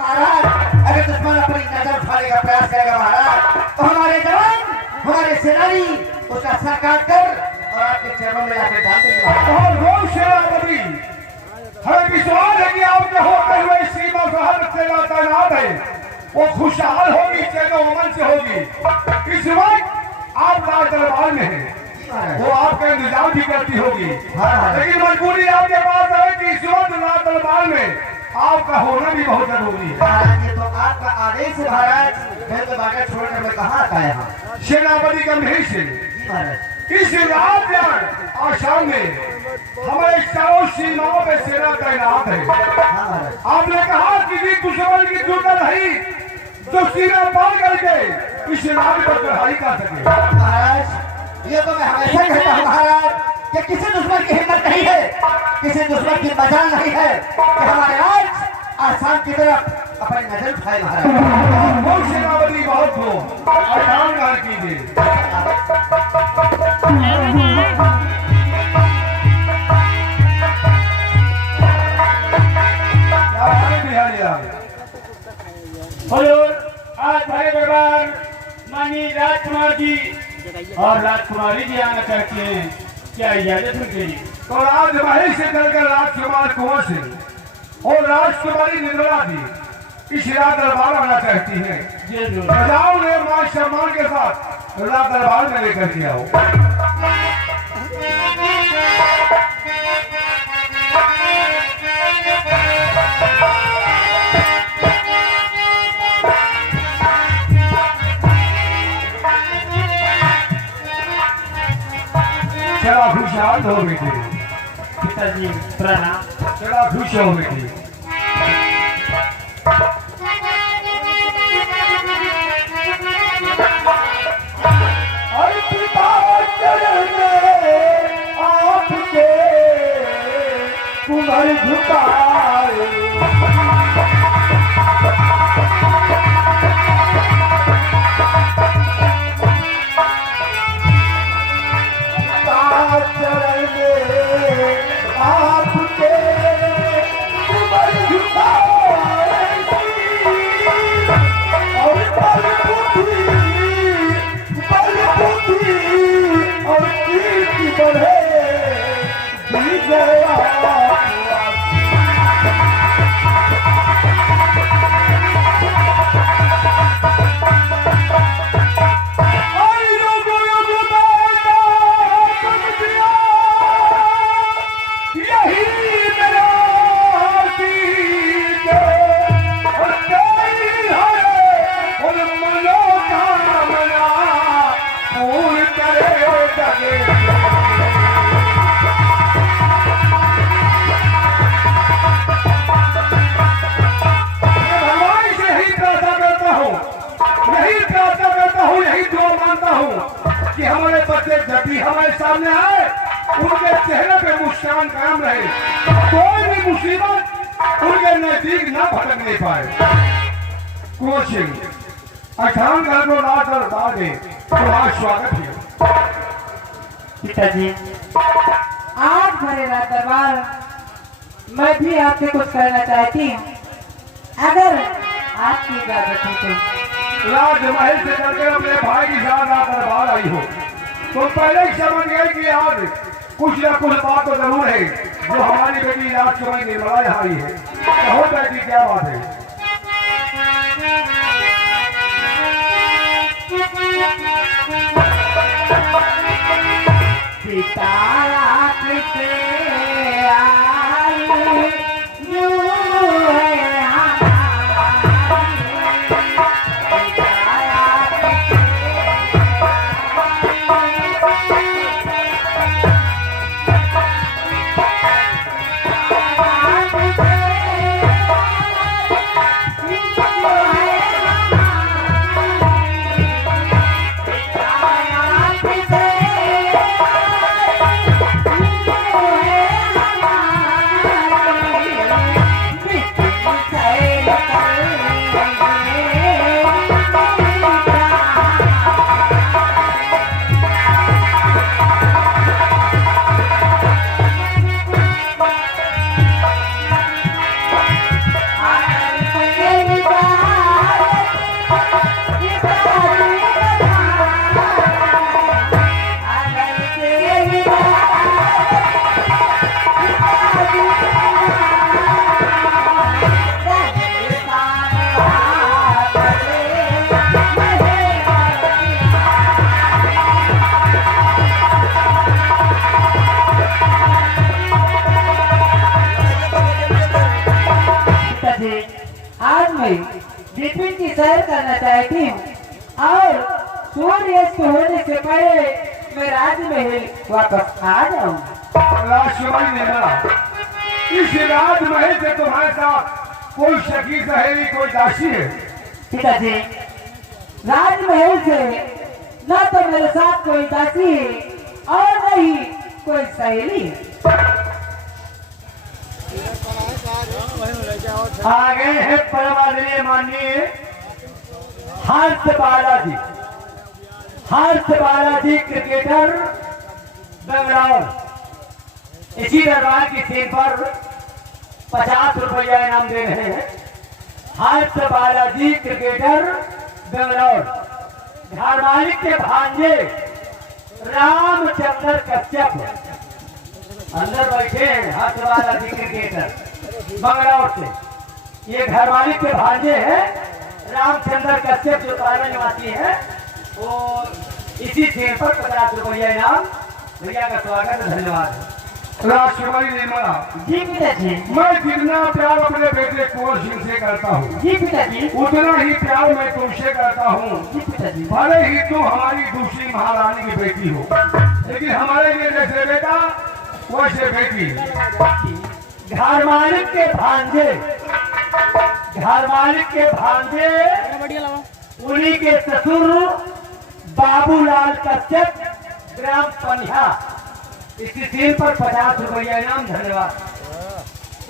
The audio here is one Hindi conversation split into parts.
महाराज अगर दुश्मन अपनी नजर उठाने का प्रयास करेगा महाराज तो हमारे जवान हमारे सेनानी उसका सर काट कर और आपके चरणों में जाकर डाल देंगे। और वो सेनापति हमें विश्वास है कि आपके होते हुए सीमा पर हर सेना तैनात है, वो खुशहाल होगी, चैनो अमन से होगी। इस वक्त आप राज दरबार में हैं, वो आपका इंतजाम भी करती होगी, लेकिन मजबूरी आपके पास है कि इस वक्त राज दरबार में आपका होना भी बहुत जरूरी है। महाराज ये तो आपका आदेश है महाराज, मैं तो बागा छोड़कर मैं कहाँ आता यहाँ। सेनापति गंभीर सिंह इस रात आसाम में हमारे चारों सीमाओं में सेना तैनात है। आपने कहा कि दुश्मन की जरूरत नहीं जो सीमा पार करके इस राज्य पर चढ़ाई कर सके। महाराज ये तो मैं हमेशा कहता हूँ महाराज कि किसी दुश्मन की हिम्मत नहीं है, किसी दुश्मन की मजाल नहीं है कि हमारे आज आसाम की तरफ अपनी नजर उठाए। महाराज बहुत सेनापति बहुत हो आसान कार्य कीजिए। हुजूर आज भाई दरबार माननीय राजकुमार जी और राजकुमारी जी आना चाहते हैं, क्या इजाजत मिलेगी? तो राजमहल से चलकर राजकुमार कुंवर सिंह और राजकुमारी निर्मला जी इस राज दरबार आना चाहती हैं। प्रजाओं ने मान सम्मान के साथ राज दरबार में लेकर के आओ। चला खुशहाल हो बेटे। पिताजी प्रणाम। चला खुश हो बेटी। आपके कुमार झुकाए कि हमारे बच्चे जब भी हमारे सामने आए उनके चेहरे पे मुस्कान कायम रहे, कोई भी मुसीबत उनके नजदीक ना भटकने पाए। कुंवर सिंह अठान घर को राज दरबार में तुम्हारा स्वागत है। पिताजी आज हमारे राज दरबार मैं भी आपसे कुछ कहना चाहती हूँ, अगर आपकी इजाजत हो तो। राजमहल से चलकर अपने भाई की साथ राज दरबार आई हो तो पहले ही समझ गए कि आज कुछ न कुछ बात तो जरूर है जो हमारी बेटी राजकुमारी निर्मला यहाँ आई है। कहो बेटी क्या बात है? पिता आपके आई यूं है आज मैं बिपिन की सैर करना चाहती हूँ और सूर्यास्त होने से पहले मैं राजमहल वापस आ जाऊंगा। राजकुमारी निर्मला, इस राजमहल से तुम्हारे साथ कोई सखी सहेली कोई दासी है? पिताजी, राजमहल से न तो मेरे साथ कोई दासी है और न ही कोई सहेली है। आगे है परमादरणीय माननीय हर्ष बालाजी, हर्ष बालाजी क्रिकेटर बेंगलौर। इसी दरबार की सीट पर 50 रुपया इनाम दे रहे हैं। हर्ष बालाजी क्रिकेटर बेंगलौर, घर मालिक के भांजे रामचंद्र कश्यप अंदर बैठे हैं। हर्ष बालाजी क्रिकेटर बेंगलौर से, ये घर मालिक के भांजे हैं रामचंद्र कश्यप जो तारा निवासी है। और इसी सीट पर 50 रुपया इनाम। भैया का स्वागत है, धन्यवाद। राजकुमारी निर्मला, जी पिताजी। मैं जितना प्यार अपने बेटे कुंवर सिंह से करता हूँ, जी पिताजी। उतना ही प्यार मैं तुमसे करता हूँ। जी पिताजी। भले ही तुम हमारी दूसरी महारानी की बेटी हो, लेकिन हमारे लिए जैसे बेटा वैसे बेटी। घर मालिक के भांजे, घर मालिक के भांजे, उन्हीं के ससुर बाबूलाल कश्यप, ग्राम पनिया। इसकी सील पर 50 रुपया इनाम। धन्यवाद।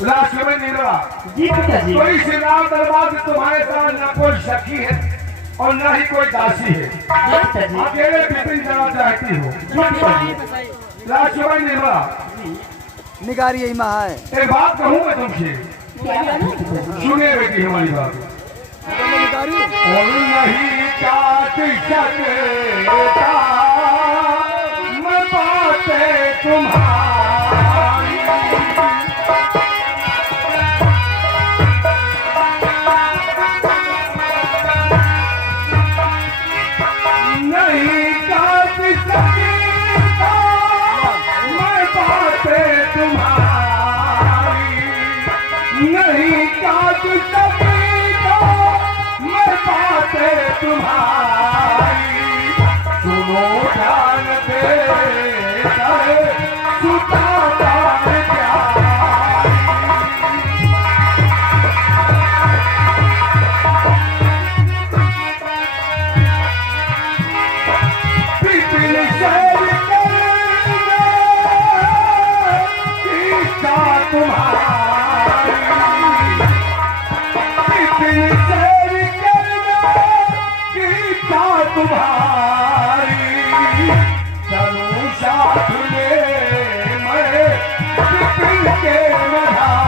राजकुमारी निर्मला, जी पिताजी। कोई श्रीराम दरबार से तुम्हारे साथ न कोई सखी है और न ही कोई दासी है। जी पिताजी। अकेले बिपिन जाना चाहती हो। जी पिताजी। राजकुमारी निर्मला, निगारी यही महा है। एक बात कहूँ मैं तुमसे, क्या बात है पिताजी? सुने बेटी हमारी बात। निगारी और नहीं काट सकता मैं बातें तुम्हारी, नहीं काट सकता मैं बातें तुम्हारी, नहीं काट सकता मैं बातें तुम्हारी। सुनो जान दे सुताता प्यारी, बिपिन शहर इच्छा तुम्हारी, बिपिन शहर इच्छा तुम्हारी। चलो साथ में मैं बिपिन के मधारी,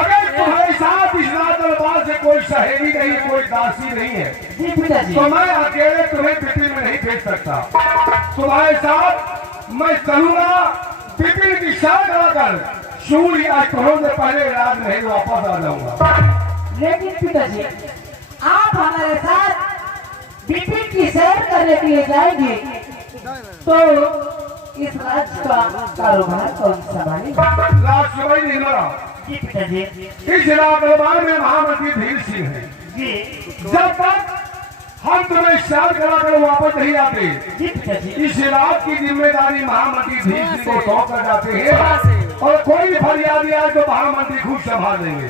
अगर तुम्हारे साथ इस रात दरबार से कोई सहेली नहीं, कोई दासी नहीं है, जी पिताजी। तो मैं अकेले तुम्हें बिपिन में नहीं भेज सकता। तुम्हारे साथ मैं चलूंगा, बिपिन की शान कराकर सूर्य आज से पहले रात नहीं वापस आ जाऊंगा। लेकिन पिताजी, आप हमारे साथ बिपिन की सैर करने के लिए जाएंगे तो इस राज्य का कारोबार कौन संभालेगा? राजकुमारी निर्मला, जी पिताजी। इस रात दरबार में महामंत्री धीर सिंह है। जी। जब तक हम तुम्हें शान कराकर वापस नहीं आते, जी पिताजी। इस रात की जिम्मेदारी महामंत्री धीर सिंह को सौंप कर जाते हैं। और कोई भी फरियादी आए तो महामंत्री खुद संभाल लेंगे।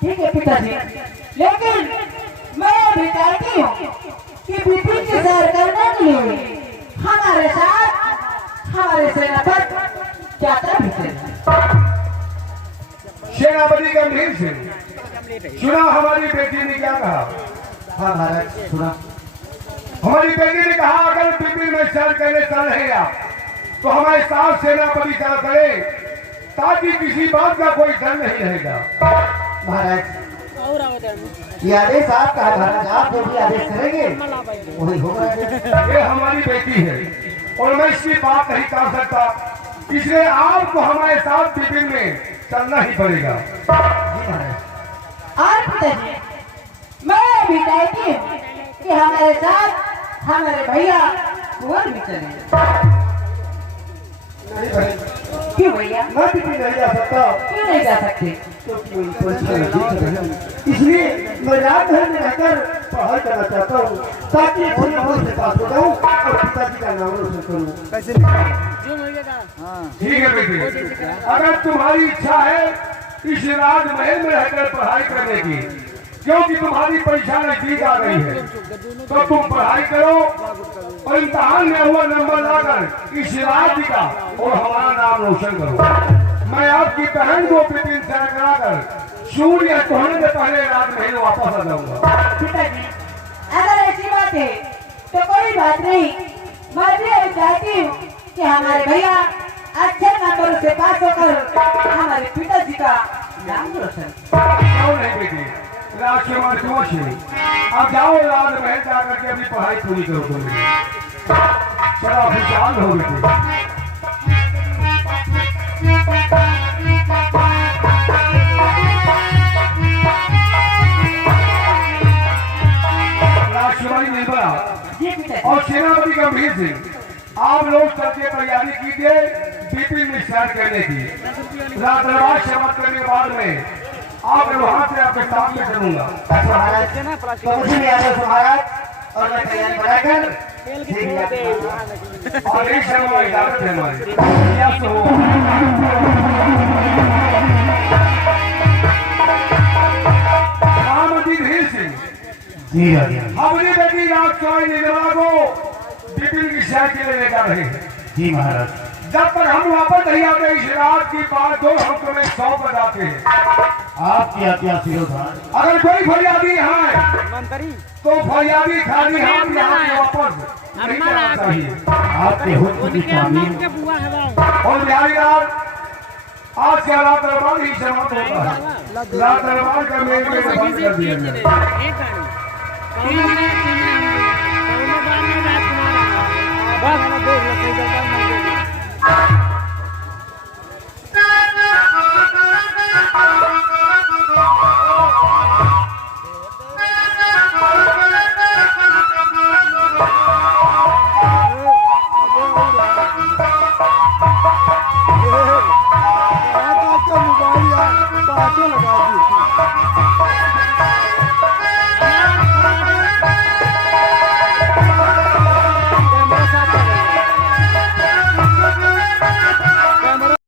ठीक है पिताजी, लेकिन मैं अभी चाहती हूँ कि बिपिन की सैर करने के लिए हमारे साथ हमारे सेनापति यात्रा भी करें। सेनापति गंभीर सिंह, सुना हमारी बेटी ने क्या कहा? हाँ महाराज, सुना। हमारी बेटी ने कहा अगर बिपिन में सैर करने चल रहेगा तो हमारे साथ सेनापति चल करे, ताकि किसी बात का कोई डर नहीं रहेगा। महाराज, ये आदेश आपका है महाराज, आप जो भी आदेश करेंगे वही होगा। ये हमारी बेटी है और मैं इसकी बात नहीं कर सकता, इसलिए आपको हमारे साथ बिपिन में चलना ही पड़ेगा। जी महाराज। और पिताजी, मैं अभी चाहती हूँ कि हमारे साथ हमारे भैया कुंवर भी चलेंगे। बहन क्यों भैया? मैं भी नहीं जा सकता क्यों नहीं जा सकते? क्योंकि मेरी परीक्षा नजदीक है। इसलिए मैं रात भर में रहकर पढ़ाई करना चाहता हूँ ताकि अच्छे नंबर से पास हो जाऊँ और पिताजी का नाम रोशन करूँ। कैसे निकाले? हाँ ठीक है बेटी, अगर तुम्हारी इच्छा है इस राजमहल में रहकर पढ़ाई करने की, क्योंकि तुम्हारी परीक्षा नजदीक आ गई है, तो तुम पढ़ाई करो और इम्तहान में हुआ नंबर लाकर इस राज्य का और हमारा नाम रोशन करो। मैं आपकी बहन को प्रतिदिन सैर कराकर सूर्य अस्त होने से पहले राजमहल वापस आ जाऊंगा। पिताजी, अगर ऐसी बात है तो कोई बात नहीं। मैं भी यही चाहती हूँ कि हमारे भैया अच्छे नंबर से पास होकर हमारे पिताजी का नाम रोशन। क्यों नहीं बेटी, राजकुमार जोश है। अब जाओ राजमहल जाकर के अपनी पढ़ाई पूरी करो तुम। चलो विशाल हो बेटी। राजकुमारी निर्मला जी पिताजी। और सेनापति गंभीर सिंह, आप लोग सबसे तैयारी कीजिए बिपिन में सैर करने की। राजदरबार समाप्त करने के बाद में आप वहां से आपके साथ में चलूंगा। महाराज तो मुझे भी आदेश हो महाराज, और मैं तैयारी बनाकर ठीक है। और एक समय इजाजत है हमारी। यस हो। महामंत्री धीर सिंह, जी राजा। अपनी बेटी राजकुमारी निर्मला को बिपिन की सैर के लिए ले जा रहे हैं। जी महाराज। जब तक हम वापस नहीं आते इस रात की बात हो, हम तुम्हें सौंप बताते हैं। आपकी आज्ञा शिरोधार। अगर कोई फरियादी यहाँ है तो फरियादी खाली हाथ यहाँ से वापस नहीं जाना चाहिए। आपके हुक्म की तामील। और बिहारी लाल, आज का रात दरबार ही समाप्त होता है। रात दरबार का मेल में बंद कर दिया जाए। बस